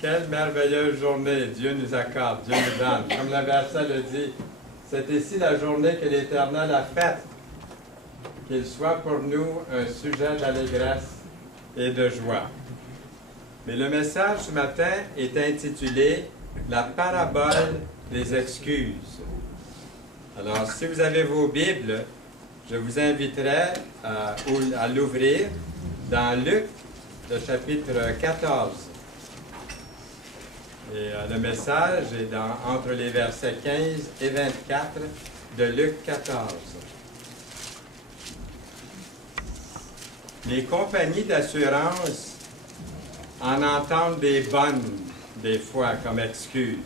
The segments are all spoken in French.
Quelle merveilleuse journée Dieu nous accorde, Dieu nous donne. Comme le verset le dit, c'est ici la journée que l'Éternel a faite. Qu'il soit pour nous un sujet d'allégresse et de joie. Mais le message ce matin est intitulé « La parabole des excuses ». Alors, si vous avez vos Bibles, je vous inviterai à l'ouvrir dans Luc, le chapitre 14. Et le message est entre les versets 15 et 24 de Luc 14. Les compagnies d'assurance en entendent des bonnes, des fois, comme excuse.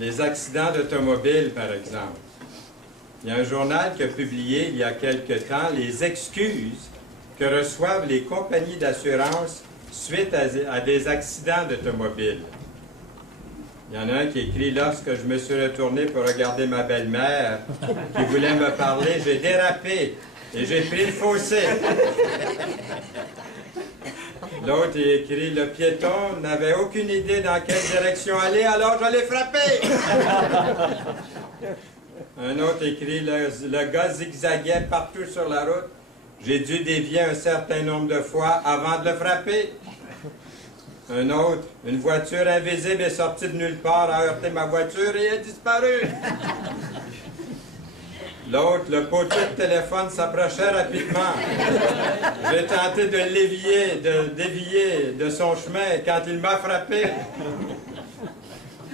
Les accidents d'automobile, par exemple. Il y a un journal qui a publié il y a quelque temps les excuses que reçoivent les compagnies d'assurance suite à des accidents d'automobile. Il y en a un qui écrit « Lorsque je me suis retourné pour regarder ma belle-mère qui voulait me parler, j'ai dérapé et j'ai pris le fossé. » L'autre il écrit « Le piéton n'avait aucune idée dans quelle direction aller, alors je l'ai frappé. » Un autre écrit « Le gars zigzaguait partout sur la route. J'ai dû dévier un certain nombre de fois avant de le frapper. » Un autre, une voiture invisible est sortie de nulle part, a heurté ma voiture et est disparue. L'autre, le poteau de téléphone s'approchait rapidement. J'ai tenté de dévier de son chemin quand il m'a frappé.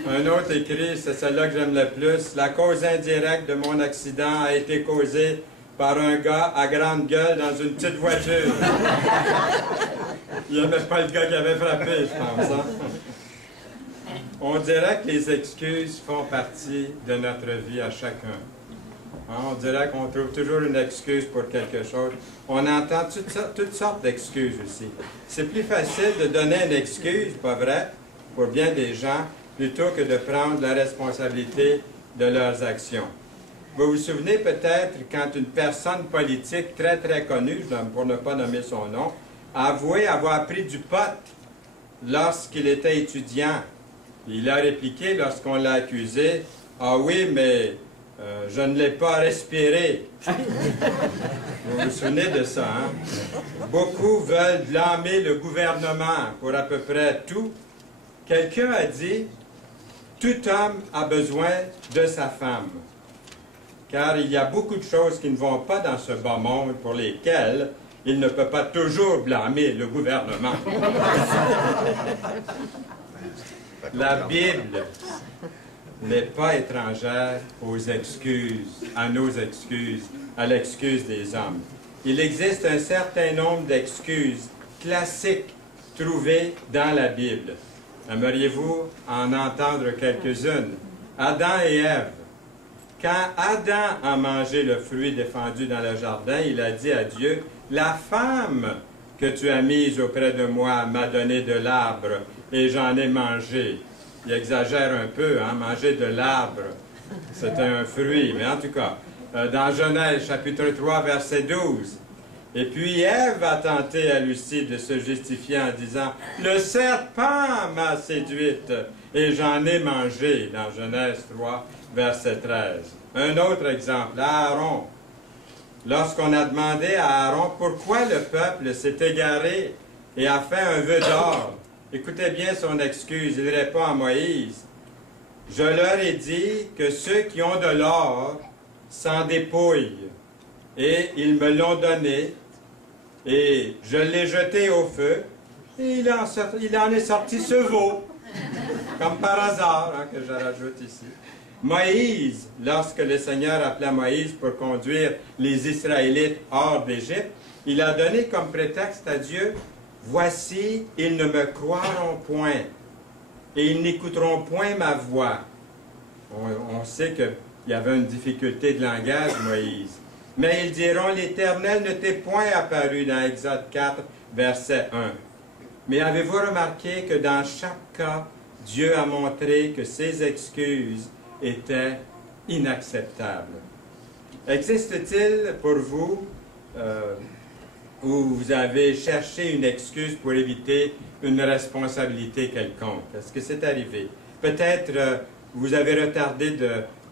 Un autre écrit, c'est celle-là que j'aime le plus, la cause indirecte de mon accident a été causée par un gars à grande gueule dans une petite voiture. Il n'aimait pas le gars qui avait frappé, je pense. Hein? On dirait que les excuses font partie de notre vie à chacun. Hein? On dirait qu'on trouve toujours une excuse pour quelque chose. On entend toutes sortes d'excuses aussi. C'est plus facile de donner une excuse, pas vrai, pour bien des gens, plutôt que de prendre la responsabilité de leurs actions. Vous vous souvenez peut-être quand une personne politique très très connue, pour ne pas nommer son nom, a avoué avoir pris du pot lorsqu'il était étudiant. Il a répliqué lorsqu'on l'a accusé, « Ah oui, mais je ne l'ai pas respiré. » Vous vous souvenez de ça, hein? Beaucoup veulent blâmer le gouvernement pour à peu près tout. Quelqu'un a dit, « Tout homme a besoin de sa femme. » Car il y a beaucoup de choses qui ne vont pas dans ce bas monde pour lesquelles il ne peut pas toujours blâmer le gouvernement. La Bible n'est pas étrangère aux excuses, à nos excuses, à l'excuse des hommes. Il existe un certain nombre d'excuses classiques trouvées dans la Bible. Aimeriez-vous en entendre quelques-unes? Adam et Ève. Quand Adam a mangé le fruit défendu dans le jardin, il a dit à Dieu, « La femme que tu as mise auprès de moi m'a donné de l'arbre et j'en ai mangé. » Il exagère un peu, hein, manger de l'arbre, c'était un fruit, mais en tout cas, dans Genèse chapitre 3, verset 12, « Et puis Ève a tenté à Lucie de se justifier en disant, « Le serpent m'a séduite et j'en ai mangé. » Dans Genèse 3, verset 13. Un autre exemple, Aaron. Lorsqu'on a demandé à Aaron pourquoi le peuple s'est égaré et a fait un vœu d'or, écoutez bien son excuse, il répond à Moïse, « Je leur ai dit que ceux qui ont de l'or s'en dépouillent, et ils me l'ont donné, et je l'ai jeté au feu, et il en est sorti ce veau, comme par hasard, hein, que je rajoute ici. » Moïse, lorsque le Seigneur appela Moïse pour conduire les Israélites hors d'Égypte, il a donné comme prétexte à Dieu, « Voici, ils ne me croiront point, et ils n'écouteront point ma voix. » On sait qu'il y avait une difficulté de langage, Moïse. « Mais ils diront, l'Éternel ne t'est point apparu » dans Exode 4, verset 1. Mais avez-vous remarqué que dans chaque cas, Dieu a montré que ses excuses était inacceptable. Existe-t-il pour vous où vous avez cherché une excuse pour éviter une responsabilité quelconque? Est-ce que c'est arrivé? Peut-être vous avez retardé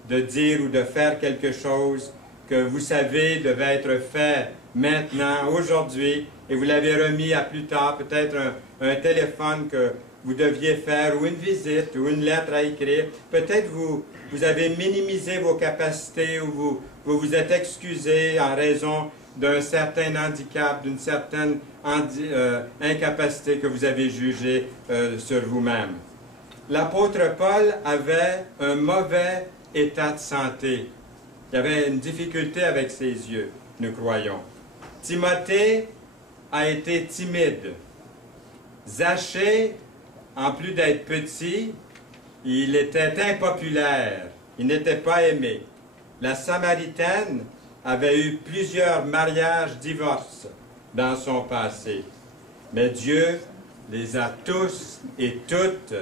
de dire ou de faire quelque chose que vous savez devait être fait maintenant, aujourd'hui, et vous l'avez remis à plus tard, peut-être un téléphone que vous deviez faire, ou une visite, ou une lettre à écrire. Peut-être vous avez minimisé vos capacités, ou vous vous êtes excusé en raison d'un certain handicap, d'une certaine incapacité que vous avez jugée sur vous-même. L'apôtre Paul avait un mauvais état de santé. Il avait une difficulté avec ses yeux, nous croyons. Timothée a été timide. Zachée, en plus d'être petit, il était impopulaire. Il n'était pas aimé. La Samaritaine avait eu plusieurs mariages, divorces dans son passé. Mais Dieu les a tous et toutes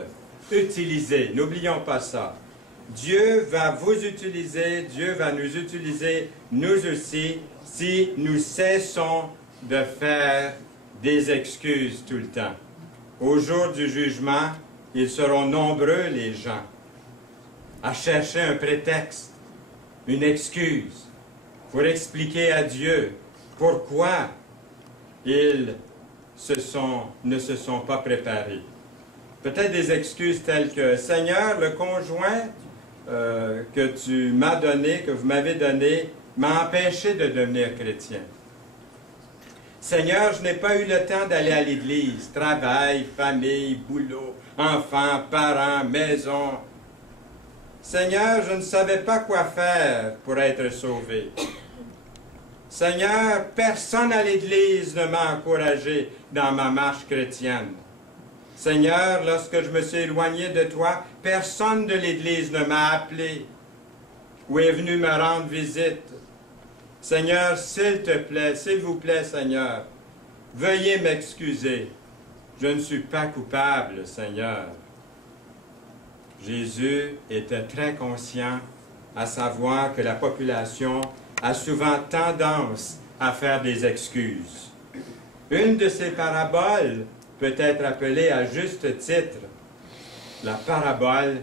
utilisés. N'oublions pas ça. Dieu va vous utiliser, Dieu va nous utiliser, nous aussi, si nous cessons de faire des excuses tout le temps. Au jour du jugement, ils seront nombreux, les gens, à chercher un prétexte, une excuse, pour expliquer à Dieu pourquoi ils ne se sont pas préparés. Peut-être des excuses telles que « Seigneur, le conjoint que tu m'as donné, que vous m'avez donné, m'a empêché de devenir chrétien. Seigneur, je n'ai pas eu le temps d'aller à l'église, travail, famille, boulot, enfants, parents, maison. Seigneur, je ne savais pas quoi faire pour être sauvé. Seigneur, personne à l'église ne m'a encouragé dans ma marche chrétienne. Seigneur, lorsque je me suis éloigné de toi, personne de l'Église ne m'a appelé ou est venu me rendre visite. Seigneur, s'il te plaît, s'il vous plaît, Seigneur, veuillez m'excuser. Je ne suis pas coupable, Seigneur. Jésus était très conscient à savoir que la population a souvent tendance à faire des excuses. Une de ces paraboles peut être appelée à juste titre la parabole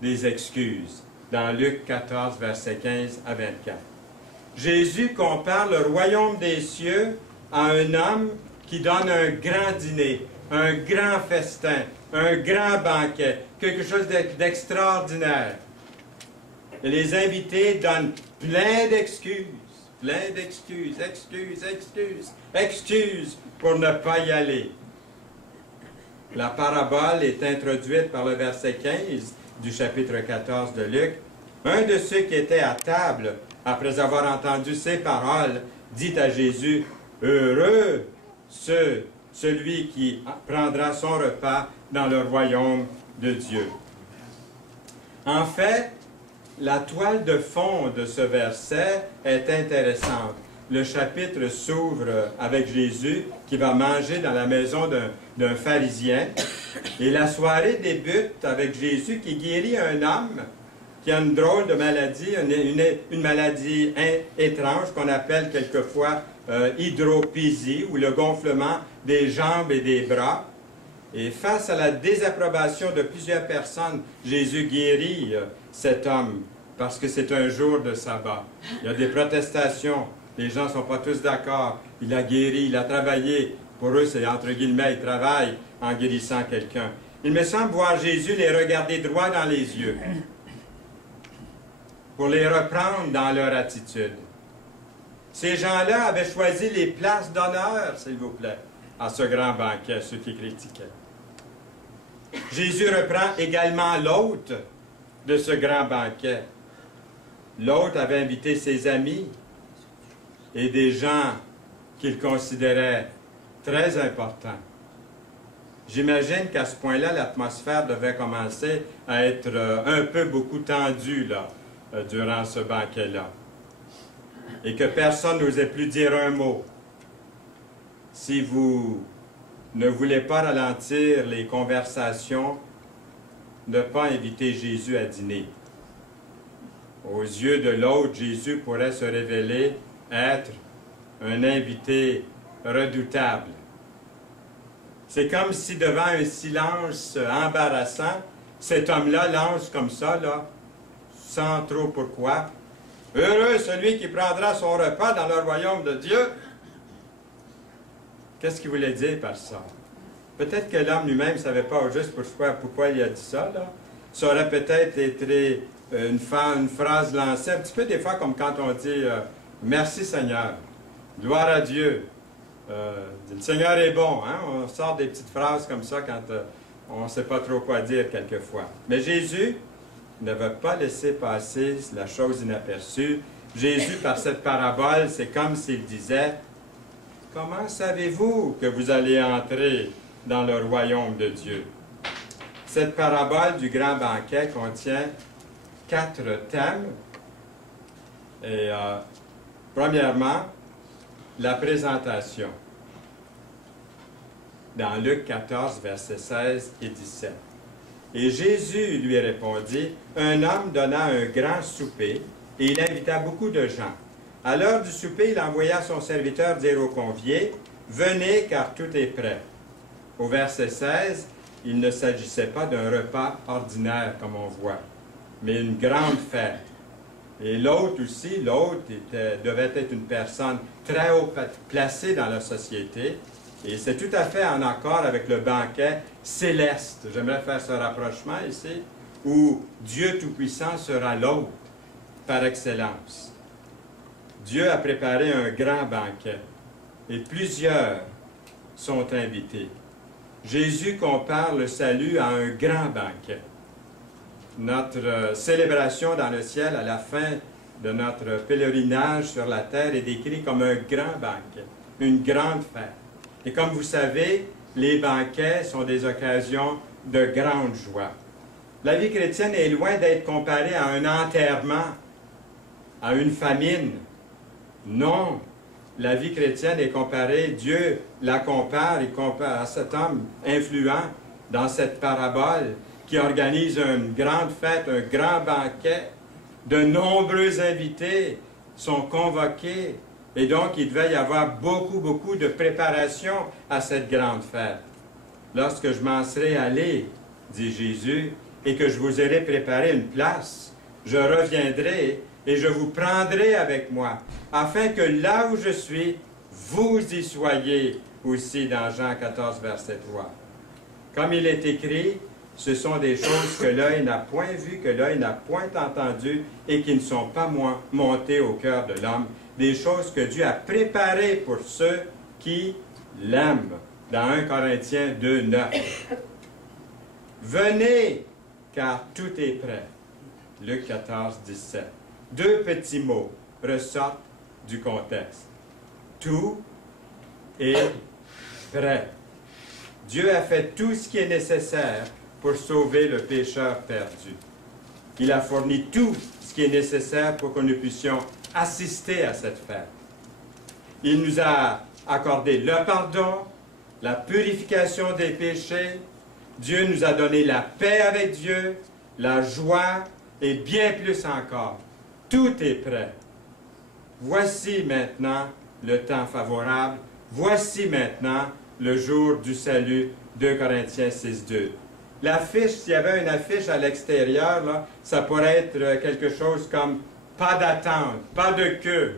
des excuses, dans Luc 14, versets 15 à 24. Jésus compare le royaume des cieux à un homme qui donne un grand dîner, un grand festin, un grand banquet, quelque chose d'extraordinaire. Et les invités donnent plein d'excuses pour ne pas y aller. La parabole est introduite par le verset 15 du chapitre 14 de Luc. Un de ceux qui étaient à table, après avoir entendu ces paroles, dit à Jésus, « Heureux celui qui prendra son repas dans le royaume de Dieu. » En fait, la toile de fond de ce verset est intéressante. Le chapitre s'ouvre avec Jésus qui va manger dans la maison d'un pharisien. Et la soirée débute avec Jésus qui guérit un homme qui a une drôle de maladie, une maladie étrange qu'on appelle quelquefois hydropésie, ou le gonflement des jambes et des bras. Et face à la désapprobation de plusieurs personnes, Jésus guérit cet homme parce que c'est un jour de sabbat. Il y a des protestations. Les gens ne sont pas tous d'accord. Il a guéri, il a travaillé. Pour eux, c'est entre guillemets, il travaille en guérissant quelqu'un. Il me semble voir Jésus les regarder droit dans les yeux pour les reprendre dans leur attitude. Ces gens-là avaient choisi les places d'honneur, s'il vous plaît, à ce grand banquet, ceux qui critiquaient. Jésus reprend également l'hôte de ce grand banquet. L'hôte avait invité ses amis et des gens qu'il considérait très importants. J'imagine qu'à ce point-là, l'atmosphère devait commencer à être un peu beaucoup tendue là, durant ce banquet-là. Et que personne n'osait plus dire un mot. Si vous ne voulez pas ralentir les conversations, ne pas inviter Jésus à dîner. Aux yeux de l'autre, Jésus pourrait se révéler être un invité redoutable. C'est comme si devant un silence embarrassant, cet homme-là lance comme ça, là, sans trop pourquoi. « Heureux celui qui prendra son repas dans le royaume de Dieu. » Qu'est-ce qu'il voulait dire par ça? Peut-être que l'homme lui-même ne savait pas au juste pourquoi il a dit ça, là. Ça aurait peut-être été une phrase lancée, un petit peu des fois comme quand on dit merci Seigneur, gloire à Dieu, le Seigneur est bon. Hein? On sort des petites phrases comme ça quand on ne sait pas trop quoi dire quelquefois. Mais Jésus ne va pas laisser passer la chose inaperçue. Jésus, par cette parabole, c'est comme s'il disait « Comment savez-vous que vous allez entrer dans le royaume de Dieu? » Cette parabole du grand banquet contient 4 thèmes. Et premièrement, la présentation. Dans Luc 14, versets 16 et 17. Et Jésus lui répondit, un homme donna un grand souper, et il invita beaucoup de gens. À l'heure du souper, il envoya son serviteur dire aux conviés, venez car tout est prêt. Au verset 16, il ne s'agissait pas d'un repas ordinaire comme on voit, mais une grande fête. Et l'hôte aussi, devait être une personne très haut placée dans la société, et c'est tout à fait en accord avec le banquet céleste. J'aimerais faire ce rapprochement ici, où Dieu Tout-Puissant sera l'hôte par excellence. Dieu a préparé un grand banquet, et plusieurs sont invités. Jésus compare le salut à un grand banquet. Notre célébration dans le ciel à la fin de notre pèlerinage sur la terre est décrite comme un grand banquet, une grande fête. Et comme vous savez, les banquets sont des occasions de grande joie. La vie chrétienne est loin d'être comparée à un enterrement, à une famine. Non, la vie chrétienne est comparée, Dieu la compare, il compare à cet homme influent dans cette parabole qui organise une grande fête, un grand banquet. De nombreux invités sont convoqués et donc il devait y avoir beaucoup de préparation à cette grande fête. Lorsque je m'en serai allé, dit Jésus, et que je vous aurai préparé une place, je reviendrai et je vous prendrai avec moi, afin que là où je suis, vous y soyez aussi, dans Jean 14, verset 3. Comme il est écrit, ce sont des choses que l'œil n'a point vues, que l'œil n'a point entendues et qui ne sont pas montées au cœur de l'homme, des choses que Dieu a préparées pour ceux qui l'aiment. Dans 1 Corinthiens 2, 9. Venez, car tout est prêt. Luc 14, 17. 2 petits mots ressortent du contexte. Tout est prêt. Dieu a fait tout ce qui est nécessaire pour sauver le pécheur perdu. Il a fourni tout ce qui est nécessaire pour que nous puissions assister à cette fête. Il nous a accordé le pardon, la purification des péchés. Dieu nous a donné la paix avec Dieu, la joie et bien plus encore. Tout est prêt. Voici maintenant le temps favorable. Voici maintenant le jour du salut. 2 Corinthiens 6, 2. L'affiche, s'il y avait une affiche à l'extérieur, là, ça pourrait être quelque chose comme « pas d'attente, pas de queue ».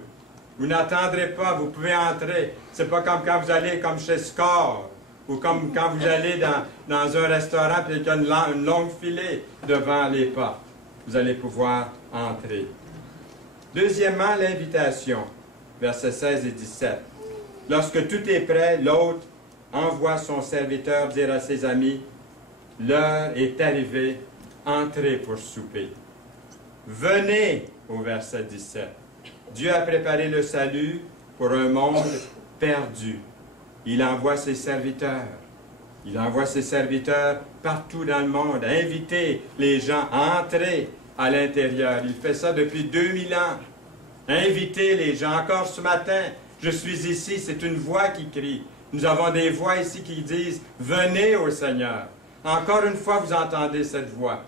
Vous n'attendrez pas, vous pouvez entrer. C'est pas comme quand vous allez comme chez Score, ou comme quand vous allez dans un restaurant et qu'il y a une longue filée devant les portes. Vous allez pouvoir entrer. Deuxièmement, l'invitation, versets 16 et 17. Lorsque tout est prêt, l'hôte envoie son serviteur dire à ses amis, « L'heure est arrivée, entrez pour souper. » Venez, au verset 17. Dieu a préparé le salut pour un monde perdu. Il envoie ses serviteurs. Il envoie ses serviteurs partout dans le monde, inviter les gens à entrer à l'intérieur. Il fait ça depuis 2000 ans. Inviter les gens. Encore ce matin, je suis ici, c'est une voix qui crie. Nous avons des voix ici qui disent « Venez au Seigneur ». Encore une fois, vous entendez cette voix.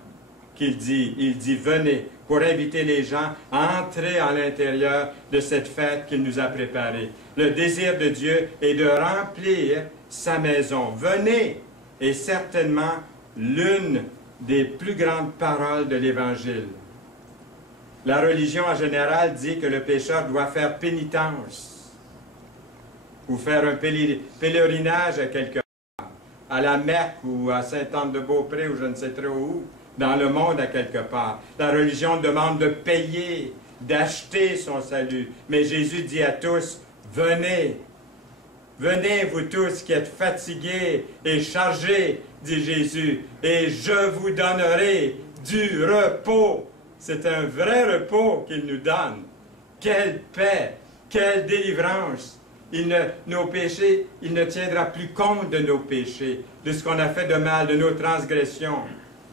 qu'il dit. Il dit, venez, pour inviter les gens à entrer à l'intérieur de cette fête qu'il nous a préparée. Le désir de Dieu est de remplir sa maison. Venez, est certainement l'une des plus grandes paroles de l'Évangile. La religion en général dit que le pécheur doit faire pénitence ou faire un pèlerinage à quelque part, à la Mecque ou à Sainte-Anne-de-Beaupré ou je ne sais trop où, dans le monde à quelque part. La religion demande de payer, d'acheter son salut. Mais Jésus dit à tous, venez, venez vous tous qui êtes fatigués et chargés, dit Jésus, et je vous donnerai du repos. C'est un vrai repos qu'il nous donne. Quelle paix, quelle délivrance. Nos péchés, il ne tiendra plus compte de nos péchés, de ce qu'on a fait de mal, de nos transgressions.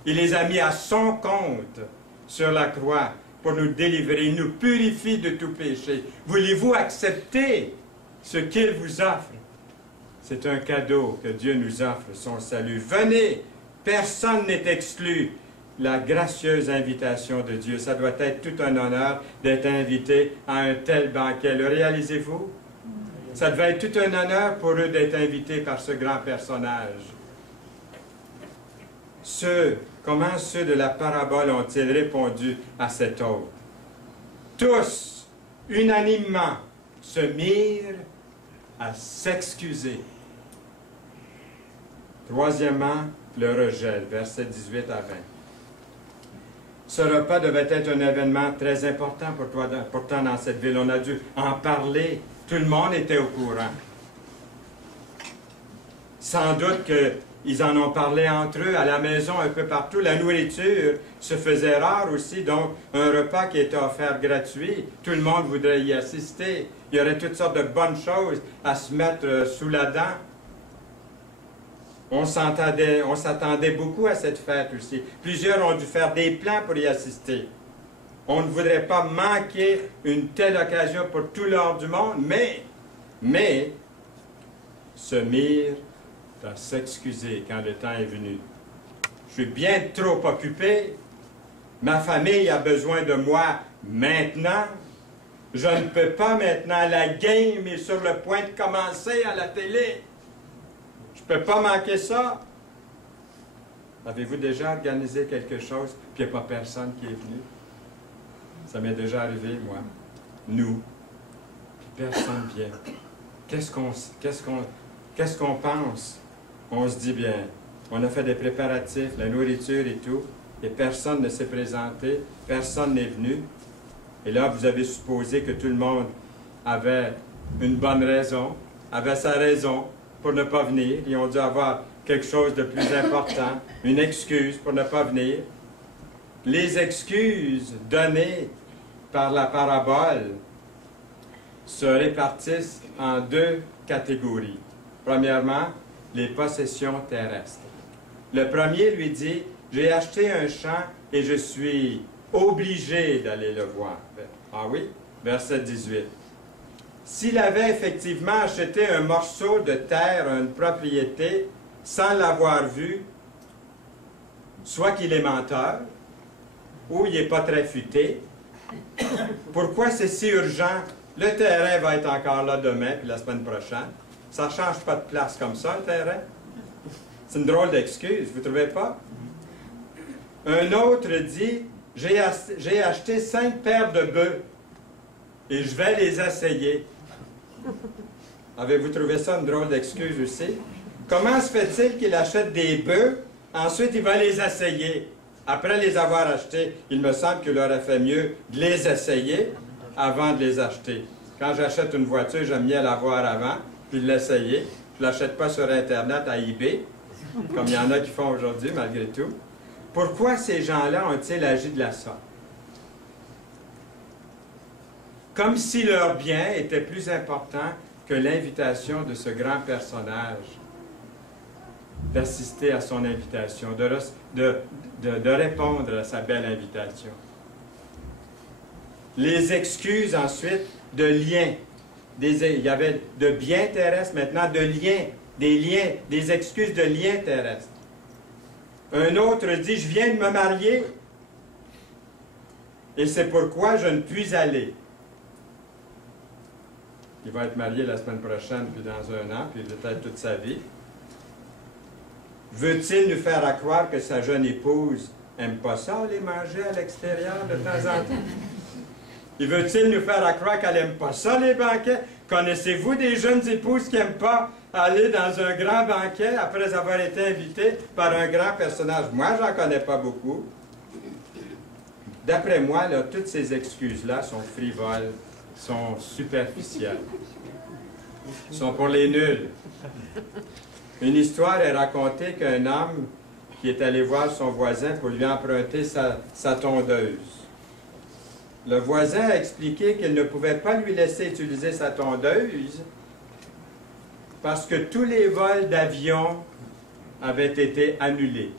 Il les a mis à son compte sur la croix pour nous délivrer. Il nous purifie de tout péché. Voulez-vous accepter ce qu'il vous offre? C'est un cadeau que Dieu nous offre, son salut. Venez, personne n'est exclu. La gracieuse invitation de Dieu, ça doit être tout un honneur d'être invité à un tel banquet. Le réalisez-vous? Ça devait être tout un honneur pour eux d'être invités par ce grand personnage. Comment ceux de la parabole ont-ils répondu à cet hôte? Tous, unanimement, se mirent à s'excuser. Troisièmement, le rejet, versets 18 à 20. Ce repas devait être un événement très important pourtant dans cette ville. On a dû en parler. Tout le monde était au courant. Sans doute qu'ils en ont parlé entre eux, à la maison, un peu partout. La nourriture se faisait rare aussi, donc un repas qui était offert gratuit. Tout le monde voudrait y assister. Il y aurait toutes sortes de bonnes choses à se mettre sous la dent. On s'attendait beaucoup à cette fête aussi. Plusieurs ont dû faire des plans pour y assister. On ne voudrait pas manquer une telle occasion pour tout l'or du monde, mais se mirent à s'excuser quand le temps est venu. Je suis bien trop occupé. Ma famille a besoin de moi maintenant. Je ne peux pas maintenant. La game est sur le point de commencer à la télé. Je ne peux pas manquer ça. Avez-vous déjà organisé quelque chose, puis il n'y a pas personne qui est venu? Ça m'est déjà arrivé, moi. Nous. Puis personne ne vient. Qu'est-ce qu'on pense? On se dit bien, on a fait des préparatifs, la nourriture et tout, et personne ne s'est présenté, personne n'est venu. Et là, vous avez supposé que tout le monde avait une bonne raison, avait sa raison pour ne pas venir. Ils ont dû avoir quelque chose de plus important, une excuse pour ne pas venir. Les excuses données par la parabole se répartissent en deux catégories. Premièrement, les possessions terrestres. Le premier lui dit, « J'ai acheté un champ et je suis obligé d'aller le voir. » Ah oui? Verset 18. S'il avait effectivement acheté un morceau de terre, une propriété, sans l'avoir vu, soit qu'il est menteur, ou il n'est pas très futé, pourquoi c'est si urgent? Le terrain va être encore là demain, puis la semaine prochaine. Ça ne change pas de place comme ça, le terrain. C'est une drôle d'excuse, vous ne trouvez pas? Un autre dit, j'ai acheté 5 paires de bœufs et je vais les essayer. Avez-vous trouvé ça une drôle d'excuse aussi? Comment se fait-il qu'il achète des bœufs, ensuite il va les essayer? Après les avoir achetés, il me semble qu'il aurait fait mieux de les essayer avant de les acheter. Quand j'achète une voiture, j'aime bien la voir avant, puis l'essayer. Je ne l'achète pas sur Internet à eBay, comme il y en a qui font aujourd'hui, malgré tout. Pourquoi ces gens-là ont-ils agi de la sorte? Comme si leur bien était plus important que l'invitation de ce grand personnage, d'assister à son invitation, de répondre à sa belle invitation. Les excuses ensuite de liens. Il y avait de biens terrestres, maintenant de liens, des excuses de liens terrestres. Un autre dit, je viens de me marier, et c'est pourquoi je ne puis aller. Il va être marié la semaine prochaine, puis dans un an, puis peut-être toute sa vie. Veut-il nous faire croire que sa jeune épouse n'aime pas ça, aller manger à l'extérieur de temps en temps? Il veut-il nous faire croire qu'elle n'aime pas ça, les banquets? Connaissez-vous des jeunes épouses qui n'aiment pas aller dans un grand banquet après avoir été invitées par un grand personnage? Moi, j'en connais pas beaucoup. D'après moi, là, toutes ces excuses-là sont frivoles, sont superficielles, sont pour les nuls. Une histoire est racontée qu'un homme qui est allé voir son voisin pour lui emprunter sa tondeuse. Le voisin a expliqué qu'il ne pouvait pas lui laisser utiliser sa tondeuse parce que tous les vols d'avion avaient été annulés.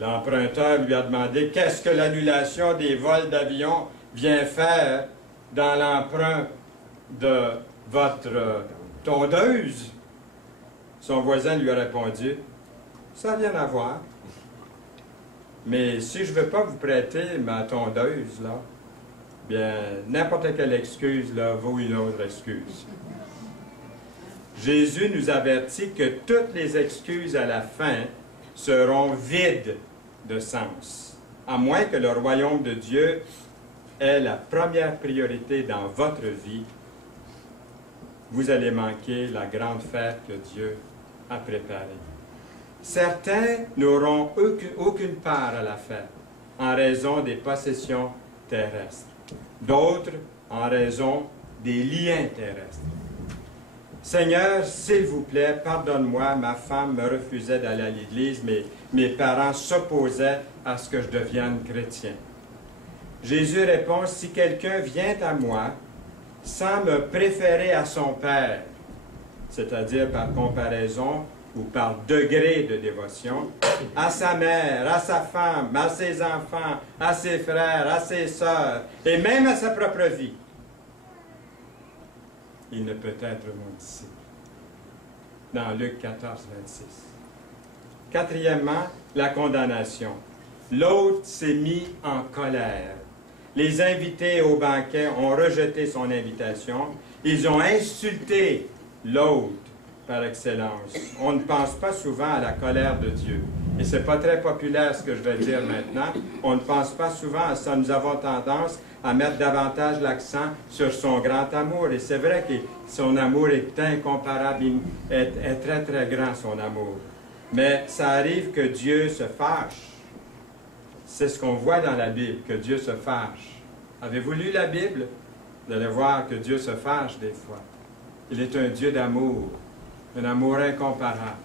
L'emprunteur lui a demandé « Qu'est-ce que l'annulation des vols d'avion vient faire dans l'emprunt de votre tondeuse? » Son voisin lui a répondu « Ça n'a rien à voir. Mais si je ne veux pas vous prêter ma tondeuse, là, bien, n'importe quelle excuse, là, vaut une autre excuse. » Jésus nous avertit que toutes les excuses à la fin seront vides de sens, à moins que le royaume de Dieu ait la première priorité dans votre vie. Vous allez manquer la grande fête que Dieu a préparée. Certains n'auront aucune part à la fête en raison des possessions terrestres. D'autres en raison des liens terrestres. Seigneur, s'il vous plaît, pardonne-moi, ma femme me refusait d'aller à l'église, mais mes parents s'opposaient à ce que je devienne chrétien. Jésus répond, si quelqu'un vient à moi sans me préférer à son Père, c'est-à-dire par comparaison ou par degré de dévotion, à sa mère, à sa femme, à ses enfants, à ses frères, à ses sœurs, et même à sa propre vie, il ne peut être mon disciple. Dans Luc 14, 26. Quatrièmement, la condamnation. L'hôte s'est mis en colère. Les invités au banquet ont rejeté son invitation. Ils ont insulté l'hôte par excellence. On ne pense pas souvent à la colère de Dieu. Et ce n'est pas très populaire ce que je vais dire maintenant. On ne pense pas souvent à ça. Nous avons tendance à mettre davantage l'accent sur son grand amour. Et c'est vrai que son amour est incomparable, est très très grand son amour. Mais ça arrive que Dieu se fâche. C'est ce qu'on voit dans la Bible, que Dieu se fâche. Avez-vous lu la Bible? Vous allez voir que Dieu se fâche des fois. Il est un Dieu d'amour, un amour incomparable.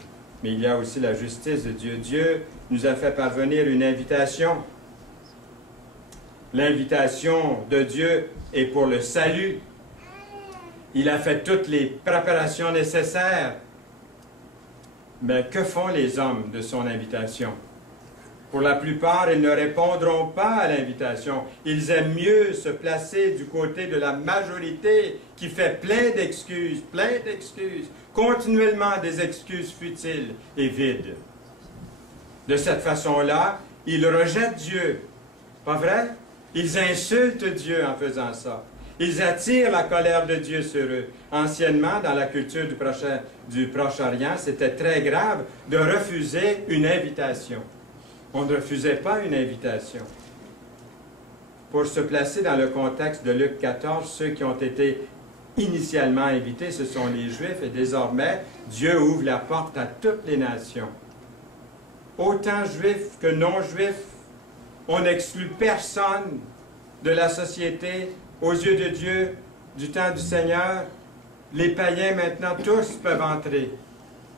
Mais il y a aussi la justice de Dieu. Dieu nous a fait parvenir une invitation. L'invitation de Dieu est pour le salut. Il a fait toutes les préparations nécessaires. Mais que font les hommes de son invitation? Pour la plupart, ils ne répondront pas à l'invitation. Ils aiment mieux se placer du côté de la majorité qui fait plein d'excuses, continuellement des excuses futiles et vides. De cette façon-là, ils rejettent Dieu. Pas vrai? Ils insultent Dieu en faisant ça. Ils attirent la colère de Dieu sur eux. Anciennement, dans la culture du Proche-Orient, c'était très grave de refuser une invitation. On ne refusait pas une invitation. Pour se placer dans le contexte de Luc 14, ceux qui ont été initialement invités, ce sont les Juifs, et désormais, Dieu ouvre la porte à toutes les nations. Autant Juifs que non-Juifs, on n'exclut personne de la société aux yeux de Dieu, du temps du Seigneur. Les païens, maintenant, tous peuvent entrer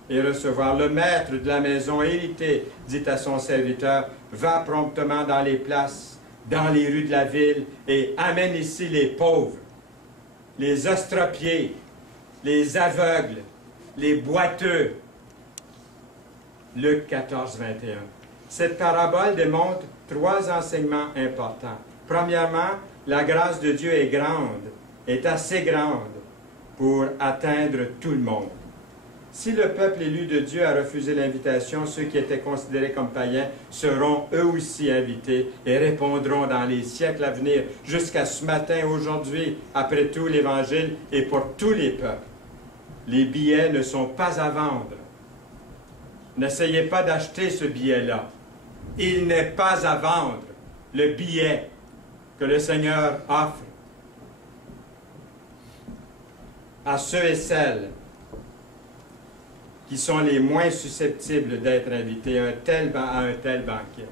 et recevoir. Le maître de la maison hérité dit à son serviteur, « Va promptement dans les places, dans les rues de la ville, et amène ici les pauvres, les estropiés, les aveugles, les boiteux. » Luc 14, 21. Cette parabole démontre 3 enseignements importants. Premièrement, la grâce de Dieu est grande, est assez grande pour atteindre tout le monde. Si le peuple élu de Dieu a refusé l'invitation, ceux qui étaient considérés comme païens seront eux aussi invités et répondront dans les siècles à venir, jusqu'à ce matin, aujourd'hui, après tout l'Évangile et pour tous les peuples. Les billets ne sont pas à vendre. N'essayez pas d'acheter ce billet-là. Il n'est pas à vendre, le billet que le Seigneur offre à ceux et celles qui sont les moins susceptibles d'être invités à un tel banquet.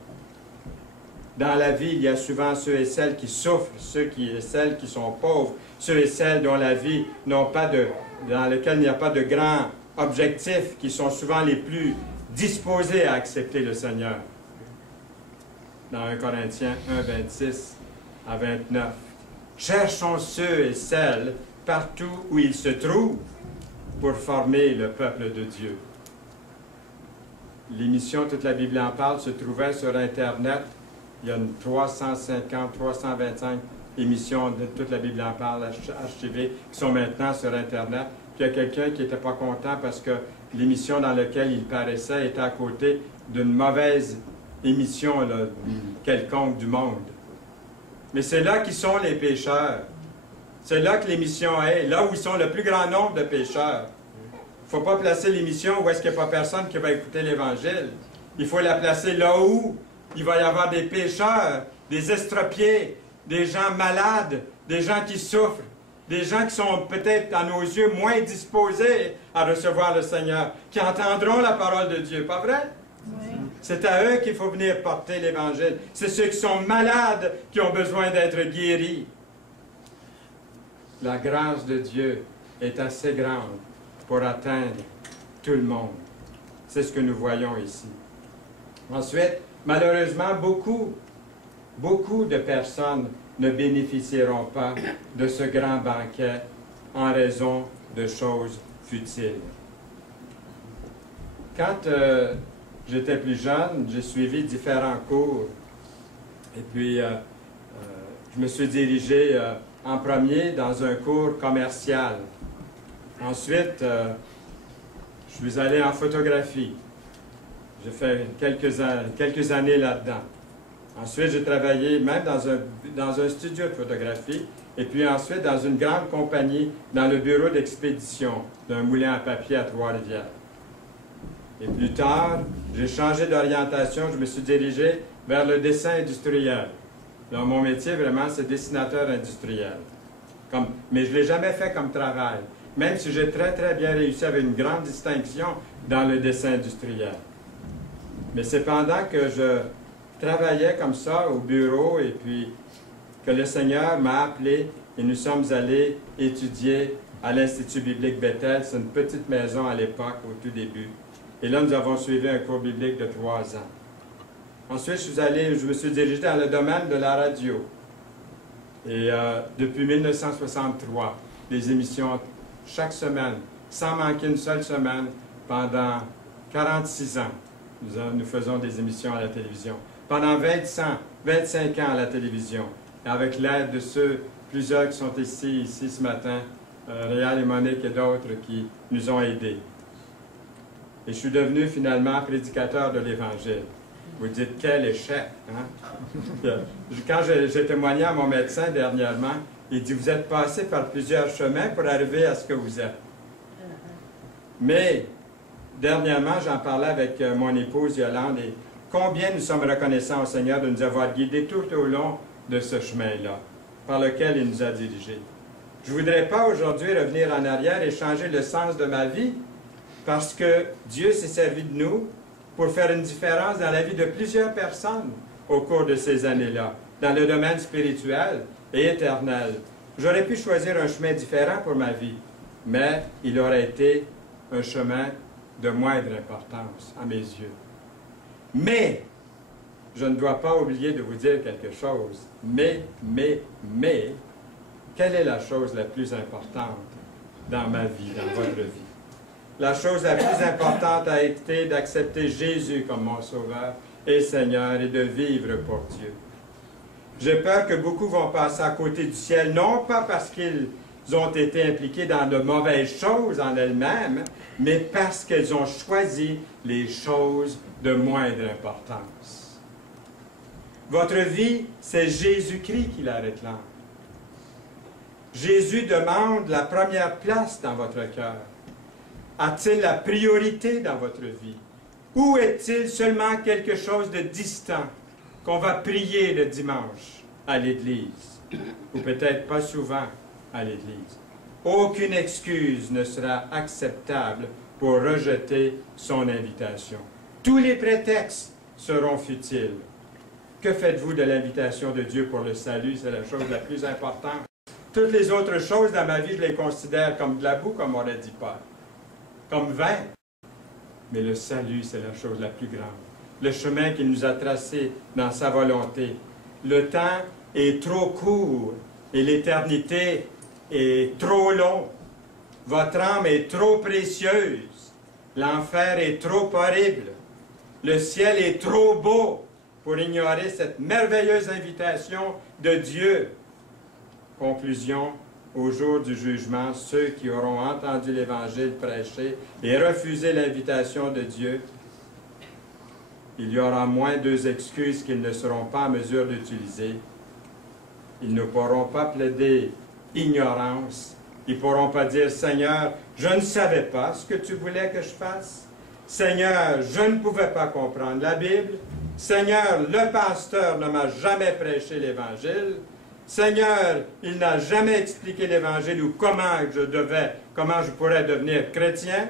Dans la vie, il y a souvent ceux et celles qui souffrent, ceux et celles qui sont pauvres, ceux et celles dont la vie dans lequel il n'y a pas de grands objectifs, qui sont souvent les plus disposés à accepter le Seigneur. Dans 1 Corinthiens 1, 26 à 29. Cherchons ceux et celles partout où ils se trouvent pour former le peuple de Dieu. L'émission Toute la Bible en parle se trouvait sur Internet. Il y a une 350, 325 émissions de Toute la Bible en parle, HTV, qui sont maintenant sur Internet. Puis il y a quelqu'un qui n'était pas content parce que l'émission dans laquelle il paraissait était à côté d'une mauvaise émission là, quelconque du monde. Mais c'est là qu'ils sont les pécheurs. C'est là que l'émission est, là où ils sont le plus grand nombre de pécheurs. Il ne faut pas placer l'émission où est-ce qu'il n'y a pas personne qui va écouter l'Évangile. Il faut la placer là où il va y avoir des pécheurs, des estropiés, des gens malades, des gens qui souffrent, des gens qui sont peut-être, à nos yeux, moins disposés à recevoir le Seigneur, qui entendront la parole de Dieu. Pas vrai? Oui. C'est à eux qu'il faut venir porter l'Évangile. C'est ceux qui sont malades qui ont besoin d'être guéris. La grâce de Dieu est assez grande pour atteindre tout le monde. C'est ce que nous voyons ici. Ensuite, malheureusement, beaucoup de personnes ne bénéficieront pas de ce grand banquet en raison de choses futiles. Quand j'étais plus jeune, j'ai suivi différents cours et puis je me suis dirigé en premier dans un cours commercial. Ensuite, je suis allé en photographie. J'ai fait quelques années là-dedans. Ensuite, j'ai travaillé même dans un studio de photographie et puis ensuite dans une grande compagnie dans le bureau d'expédition d'un moulin à papier à Trois-Rivières. Et plus tard, j'ai changé d'orientation, je me suis dirigé vers le dessin industriel. Donc, mon métier, vraiment, c'est dessinateur industriel. Mais je ne l'ai jamais fait comme travail, même si j'ai très, très bien réussi avec une grande distinction dans le dessin industriel. Mais c'est pendant que je travaillais comme ça au bureau et puis que le Seigneur m'a appelé et nous sommes allés étudier à l'Institut biblique Bethel. C'est une petite maison à l'époque, au tout début. Et là, nous avons suivi un cours biblique de 3 ans. Ensuite, je me suis dirigé dans le domaine de la radio. Et depuis 1963, des émissions chaque semaine, sans manquer une seule semaine, pendant 46 ans, nous faisons des émissions à la télévision. Pendant 25 ans à la télévision, avec l'aide de plusieurs qui sont ici ce matin, Réal et Monique et d'autres qui nous ont aidés. Et je suis devenu finalement prédicateur de l'Évangile. Vous dites, quel échec! Hein? Quand j'ai témoigné à mon médecin dernièrement, il dit, vous êtes passé par plusieurs chemins pour arriver à ce que vous êtes. Mais, dernièrement, j'en parlais avec mon épouse Yolande, et combien nous sommes reconnaissants au Seigneur de nous avoir guidés tout au long de ce chemin-là, par lequel il nous a dirigés. Je ne voudrais pas aujourd'hui revenir en arrière et changer le sens de ma vie, parce que Dieu s'est servi de nous pour faire une différence dans la vie de plusieurs personnes au cours de ces années-là, dans le domaine spirituel et éternel. J'aurais pu choisir un chemin différent pour ma vie, mais il aurait été un chemin de moindre importance à mes yeux. Mais, je ne dois pas oublier de vous dire quelque chose. Mais, quelle est la chose la plus importante dans ma vie, dans votre vie? La chose la plus importante a été d'accepter Jésus comme mon Sauveur et Seigneur et de vivre pour Dieu. J'ai peur que beaucoup vont passer à côté du ciel, non pas parce qu'ils ont été impliquées dans de mauvaises choses en elles-mêmes, mais parce qu'elles ont choisi les choses de moindre importance. Votre vie, c'est Jésus-Christ qui la réclame. Jésus demande la première place dans votre cœur. A-t-il la priorité dans votre vie? Ou est-il seulement quelque chose de distant qu'on va prier le dimanche à l'Église? Ou peut-être pas souvent à l'Église. Aucune excuse ne sera acceptable pour rejeter son invitation. Tous les prétextes seront futiles. Que faites-vous de l'invitation de Dieu pour le salut? C'est la chose la plus importante. Toutes les autres choses dans ma vie, je les considère comme de la boue, comme aurait dit Paul, comme vain. Mais le salut, c'est la chose la plus grande. Le chemin qu'il nous a tracé dans sa volonté. Le temps est trop court et l'éternité est trop long. Votre âme est trop précieuse. L'enfer est trop horrible. Le ciel est trop beau pour ignorer cette merveilleuse invitation de Dieu. Conclusion, au jour du jugement, ceux qui auront entendu l'Évangile prêché et refusé l'invitation de Dieu, il y aura moins deux excuses qu'ils ne seront pas en mesure d'utiliser. Ils ne pourront pas plaider ignorance. Ils ne pourront pas dire, « Seigneur, je ne savais pas ce que tu voulais que je fasse. Seigneur, je ne pouvais pas comprendre la Bible. Seigneur, le pasteur ne m'a jamais prêché l'Évangile. Seigneur, il n'a jamais expliqué l'Évangile ou comment je pourrais devenir chrétien. »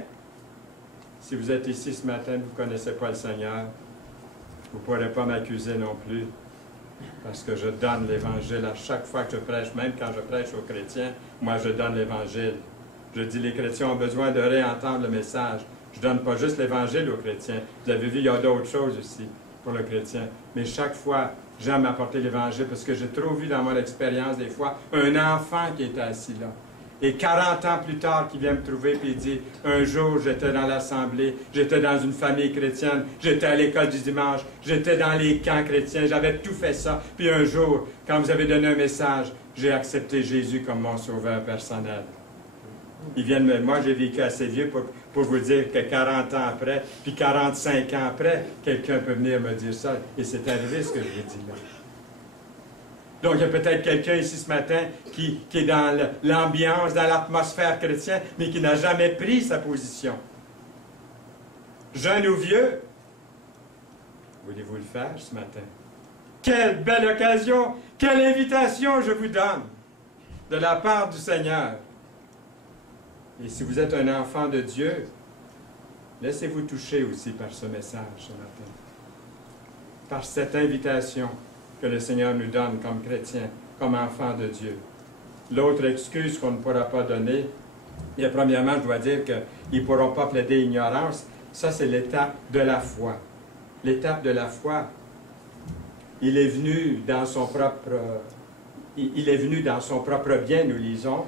Si vous êtes ici ce matin, vous ne connaissez pas le Seigneur, vous ne pourrez pas m'accuser non plus, parce que je donne l'Évangile à chaque fois que je prêche, même quand je prêche aux chrétiens, moi je donne l'Évangile. Je dis, les chrétiens ont besoin de réentendre le message. Je ne donne pas juste l'Évangile aux chrétiens. Vous avez vu, il y a d'autres choses aussi pour le chrétien. Mais chaque fois, j'aime apporter l'Évangile parce que j'ai trop vu dans mon expérience, des fois, un enfant qui était assis là. Et 40 ans plus tard, qui vient me trouver et il dit, un jour, j'étais dans l'Assemblée, j'étais dans une famille chrétienne, j'étais à l'école du dimanche, j'étais dans les camps chrétiens, j'avais tout fait ça. Puis un jour, quand vous avez donné un message, j'ai accepté Jésus comme mon sauveur personnel. Ils viennent, moi j'ai vécu assez vieux pour vous dire que 40 ans après, puis 45 ans après, quelqu'un peut venir me dire ça. Et c'est arrivé ce que je vous dis là. Donc il y a peut-être quelqu'un ici ce matin qui est dans l'ambiance, dans l'atmosphère chrétienne, mais qui n'a jamais pris sa position. Jeune ou vieux, voulez-vous le faire ce matin? Quelle belle occasion, quelle invitation je vous donne de la part du Seigneur. Et si vous êtes un enfant de Dieu, laissez-vous toucher aussi par ce message ce matin. Par cette invitation que le Seigneur nous donne comme chrétiens, comme enfants de Dieu. L'autre excuse qu'on ne pourra pas donner, et premièrement, je dois dire qu'ils ne pourront pas plaider ignorance. Ça, c'est l'étape de la foi. L'étape de la foi. Il est venu dans son propre bien, nous lisons,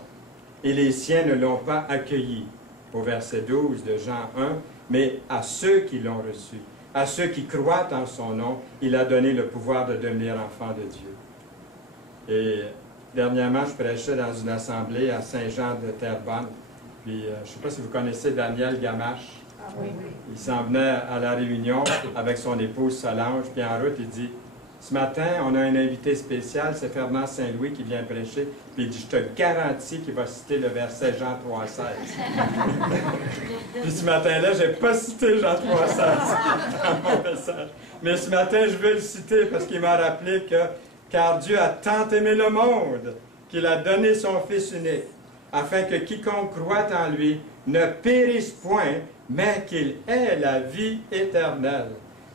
et les siens ne l'ont pas accueilli. Au verset 12 de Jean 1, mais à ceux qui l'ont reçu, à ceux qui croient en son nom, il a donné le pouvoir de devenir enfants de Dieu. Et dernièrement, je prêchais dans une assemblée à Saint-Jean de Terrebonne. Puis, je ne sais pas si vous connaissez Daniel Gamache. Ah, oui. Il s'en venait à la réunion avec son épouse Solange, puis en route, il dit, « Ce matin, on a un invité spécial, c'est Fernand Saint-Louis qui vient prêcher. » Puis il dit, « Je te garantis qu'il va citer le verset Jean 3,16. » Puis ce matin-là, je n'ai pas cité Jean 3,16 dans mon message. Mais ce matin, je veux le citer parce qu'il m'a rappelé que « Car Dieu a tant aimé le monde qu'il a donné son Fils unique, afin que quiconque croit en lui ne périsse point, mais qu'il ait la vie éternelle. »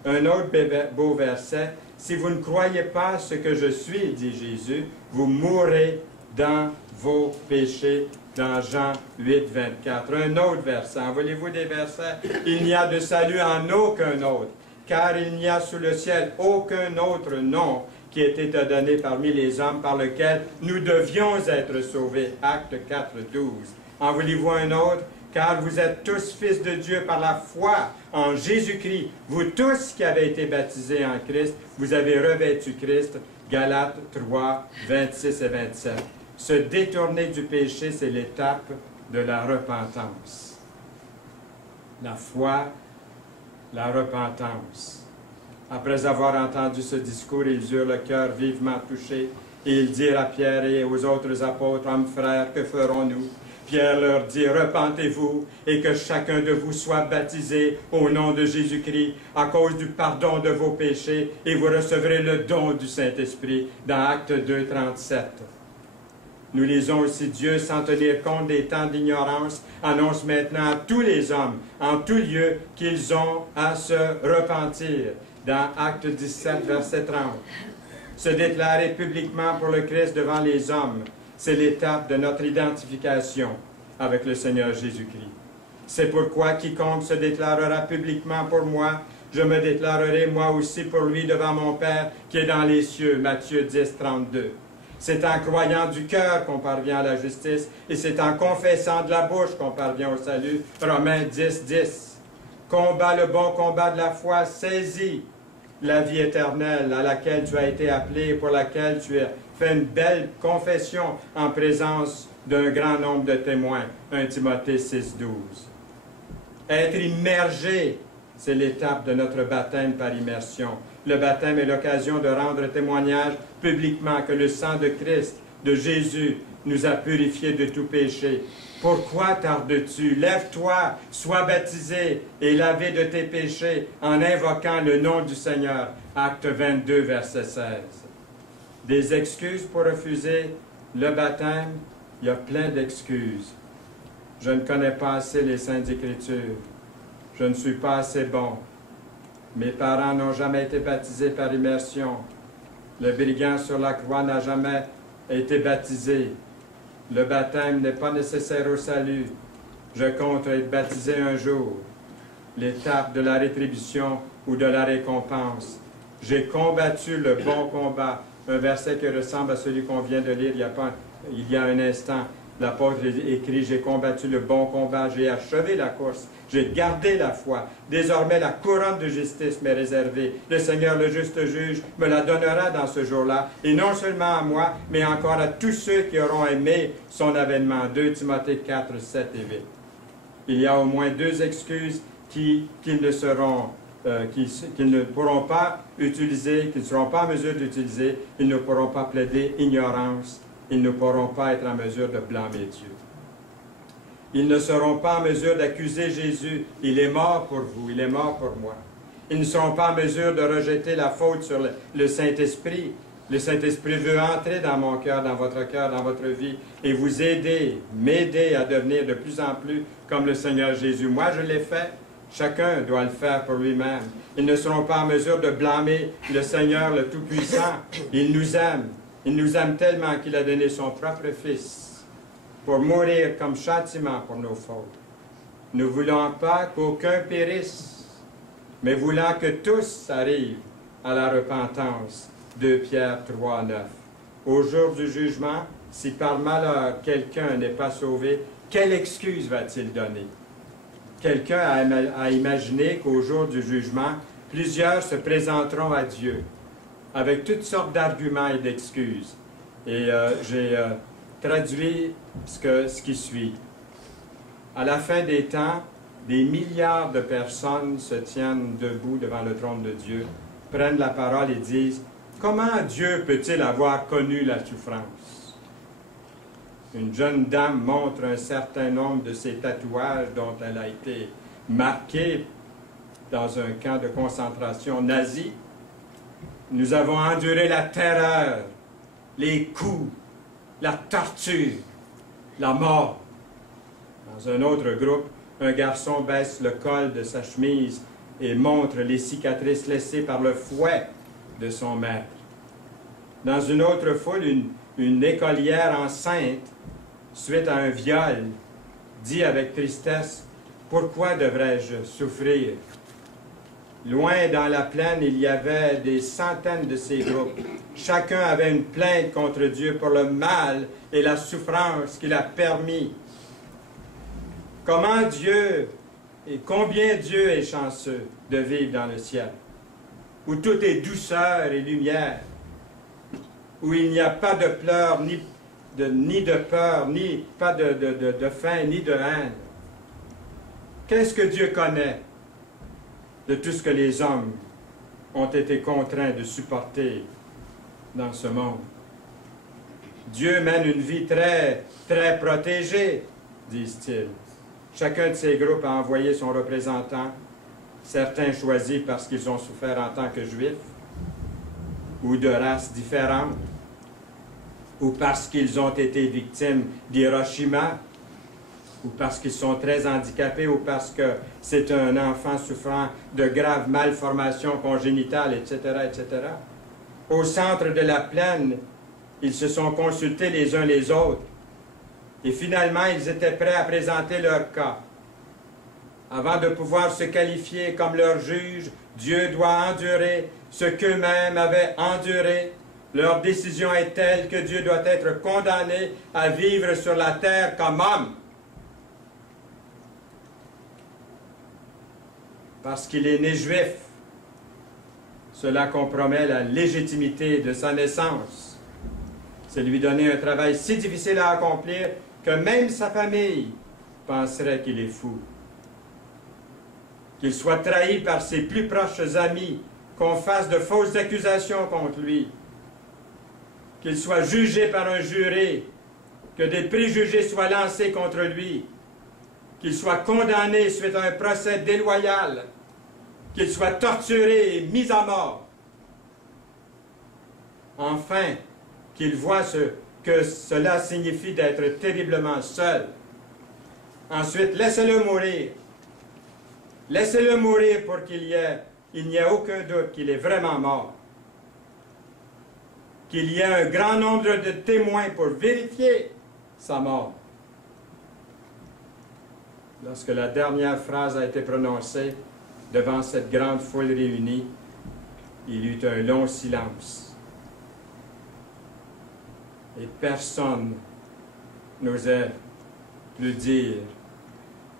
Un autre beau verset, « Si vous ne croyez pas ce que je suis, dit Jésus, vous mourrez dans vos péchés. » Dans Jean 8, 24. Un autre verset, envoyez-vous des versets, « Il n'y a de salut en aucun autre, car il n'y a sous le ciel aucun autre nom qui ait été donné parmi les hommes par lequel nous devions être sauvés. » Acte 4, 12. En voulez-vous un autre? Car vous êtes tous fils de Dieu par la foi en Jésus-Christ. Vous tous qui avez été baptisés en Christ, vous avez revêtu Christ. Galates 3, 26 et 27. Se détourner du péché, c'est l'étape de la repentance. La foi, la repentance. Après avoir entendu ce discours, ils eurent le cœur vivement touché, et ils dirent à Pierre et aux autres apôtres, « Hommes frères, que ferons-nous? » Pierre leur dit, « Repentez-vous, et que chacun de vous soit baptisé au nom de Jésus-Christ, à cause du pardon de vos péchés, et vous recevrez le don du Saint-Esprit. » Dans Actes 2, 37. Nous lisons aussi, Dieu, sans tenir compte des temps d'ignorance, annonce maintenant à tous les hommes, en tout lieu, qu'ils ont à se repentir. Dans Actes 17, verset 30. Se déclarer publiquement pour le Christ devant les hommes, c'est l'étape de notre identification avec le Seigneur Jésus-Christ. C'est pourquoi quiconque se déclarera publiquement pour moi, je me déclarerai moi aussi pour lui devant mon Père qui est dans les cieux. Matthieu 10, 32. C'est en croyant du cœur qu'on parvient à la justice et c'est en confessant de la bouche qu'on parvient au salut. Romains 10, 10. Combat le bon combat de la foi, saisis la vie éternelle à laquelle tu as été appelé et pour laquelle tu as fait une belle confession en présence d'un grand nombre de témoins. 1 Timothée 6, 12. Être immergé, c'est l'étape de notre baptême par immersion. Le baptême est l'occasion de rendre témoignage publiquement que le sang de Christ, de Jésus, nous a purifiés de tout péché. Pourquoi tardes-tu? Lève-toi, sois baptisé et lavé de tes péchés en invoquant le nom du Seigneur. Acte 22, verset 16. Des excuses pour refuser le baptême, il y a plein d'excuses. Je ne connais pas assez les Saintes Écritures. Je ne suis pas assez bon. Mes parents n'ont jamais été baptisés par immersion. Le brigand sur la croix n'a jamais été baptisé. Le baptême n'est pas nécessaire au salut. Je compte être baptisé un jour. L'étape de la rétribution ou de la récompense. J'ai combattu le bon combat. Un verset qui ressemble à celui qu'on vient de lire il y a un instant. L'apôtre écrit, j'ai combattu le bon combat, j'ai achevé la course, j'ai gardé la foi. Désormais, la couronne de justice m'est réservée. Le Seigneur, le juste juge, me la donnera dans ce jour-là, et non seulement à moi, mais encore à tous ceux qui auront aimé son avènement. 2 Timothée 4, 7 et 8. Il y a au moins deux excuses qu'ils ne pourront pas utiliser, qu'ils ne seront pas en mesure d'utiliser. Ils ne pourront pas plaider ignorance. Ils ne pourront pas être en mesure de blâmer Dieu. Ils ne seront pas en mesure d'accuser Jésus. Il est mort pour vous, il est mort pour moi. Ils ne seront pas en mesure de rejeter la faute sur le Saint-Esprit. Le Saint-Esprit veut entrer dans mon cœur, dans votre vie, et vous aider, m'aider à devenir de plus en plus comme le Seigneur Jésus. Moi, je l'ai fait. Chacun doit le faire pour lui-même. Ils ne seront pas en mesure de blâmer le Seigneur, le Tout-Puissant. Il nous aime. Il nous aime tellement qu'il a donné son propre Fils pour mourir comme châtiment pour nos fautes. Ne voulant pas qu'aucun périsse, mais voulant que tous arrivent à la repentance. 2 Pierre 3, 9. Au jour du jugement, si par malheur quelqu'un n'est pas sauvé, quelle excuse va-t-il donner? Quelqu'un a imaginé qu'au jour du jugement, plusieurs se présenteront à Dieu avec toutes sortes d'arguments et d'excuses. Et j'ai traduit ce qui suit. À la fin des temps, des milliards de personnes se tiennent debout devant le trône de Dieu, prennent la parole et disent « Comment Dieu peut-il avoir connu la souffrance? » Une jeune dame montre un certain nombre de ses tatouages dont elle a été marquée dans un camp de concentration nazi. Nous avons enduré la terreur, les coups, la torture, la mort. Dans un autre groupe, un garçon baisse le col de sa chemise et montre les cicatrices laissées par le fouet de son maître. Dans une autre foule, une écolière enceinte, suite à un viol, dit avec tristesse, « Pourquoi devrais-je souffrir? » Loin dans la plaine, il y avait des centaines de ces groupes. Chacun avait une plainte contre Dieu pour le mal et la souffrance qu'il a permis. Comment Dieu et combien Dieu est chanceux de vivre dans le ciel, où tout est douceur et lumière, où il n'y a pas de pleurs ni de peur, pas de faim, ni de haine. Qu'est-ce que Dieu connaît de tout ce que les hommes ont été contraints de supporter dans ce monde? Dieu mène une vie très, très protégée, disent-ils. Chacun de ces groupes a envoyé son représentant, certains choisis parce qu'ils ont souffert en tant que juifs, ou de races différentes, ou parce qu'ils ont été victimes d'Hiroshima, ou parce qu'ils sont très handicapés, ou parce que c'est un enfant souffrant de graves malformations congénitales, etc., etc. Au centre de la plaine, ils se sont consultés les uns les autres, et finalement, ils étaient prêts à présenter leur cas. Avant de pouvoir se qualifier comme leur juge, Dieu doit endurer ce qu'eux-mêmes avaient enduré. Leur décision est telle que Dieu doit être condamné à vivre sur la terre comme homme. Parce qu'il est né juif, cela compromet la légitimité de sa naissance. C'est lui donner un travail si difficile à accomplir que même sa famille penserait qu'il est fou. Qu'il soit trahi par ses plus proches amis, qu'on fasse de fausses accusations contre lui, qu'il soit jugé par un jury, que des préjugés soient lancés contre lui, qu'il soit condamné suite à un procès déloyal, qu'il soit torturé et mis à mort. Enfin, qu'il voit ce que cela signifie d'être terriblement seul. Ensuite, laissez-le mourir. Laissez-le mourir pour qu'il n'y ait aucun doute qu'il est vraiment mort. Qu'il y ait un grand nombre de témoins pour vérifier sa mort. Lorsque la dernière phrase a été prononcée devant cette grande foule réunie, il y eut un long silence. Et personne n'osait plus dire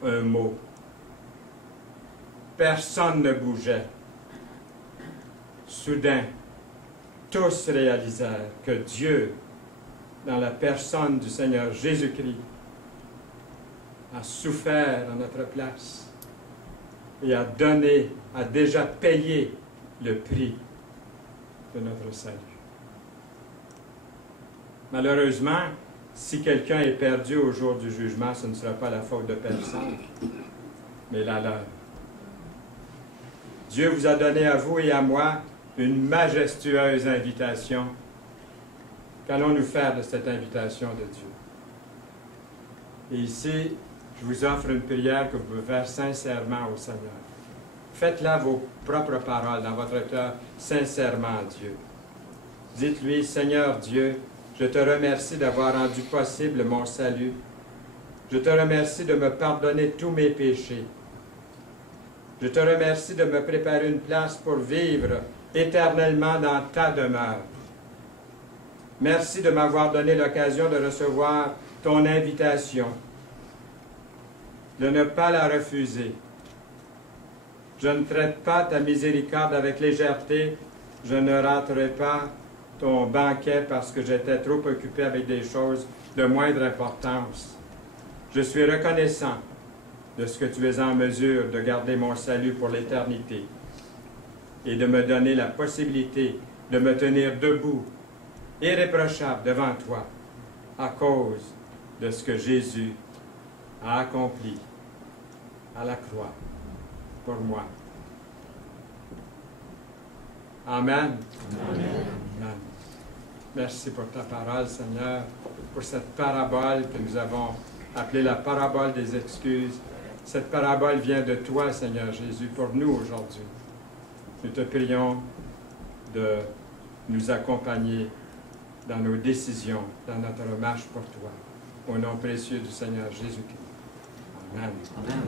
un mot. Personne ne bougeait. Soudain, tous réalisèrent que Dieu, dans la personne du Seigneur Jésus-Christ, a souffert à notre place et a déjà payé le prix de notre salut. Malheureusement, si quelqu'un est perdu au jour du jugement, ce ne sera pas la faute de personne, mais la leur. Dieu vous a donné à vous et à moi une majestueuse invitation. Qu'allons-nous faire de cette invitation de Dieu? Et ici, je vous offre une prière que vous pouvez faire sincèrement au Seigneur. Faites-la vos propres paroles dans votre cœur, sincèrement à Dieu. Dites-lui, Seigneur Dieu, je te remercie d'avoir rendu possible mon salut. Je te remercie de me pardonner tous mes péchés. Je te remercie de me préparer une place pour vivre éternellement dans ta demeure. Merci de m'avoir donné l'occasion de recevoir ton invitation, de ne pas la refuser. Je ne traite pas ta miséricorde avec légèreté, je ne raterai pas ton banquet parce que j'étais trop occupé avec des choses de moindre importance. Je suis reconnaissant de ce que tu es en mesure de garder mon salut pour l'éternité et de me donner la possibilité de me tenir debout, irréprochable devant toi, à cause de ce que Jésus a accompli à la croix pour moi. Amen. Amen. Amen. Merci pour ta parole, Seigneur, pour cette parabole que nous avons appelée la parabole des excuses. Cette parabole vient de toi, Seigneur Jésus, pour nous aujourd'hui. Nous te prions de nous accompagner dans nos décisions, dans notre marche pour toi. Au nom précieux du Seigneur Jésus-Christ. Amen. Amen.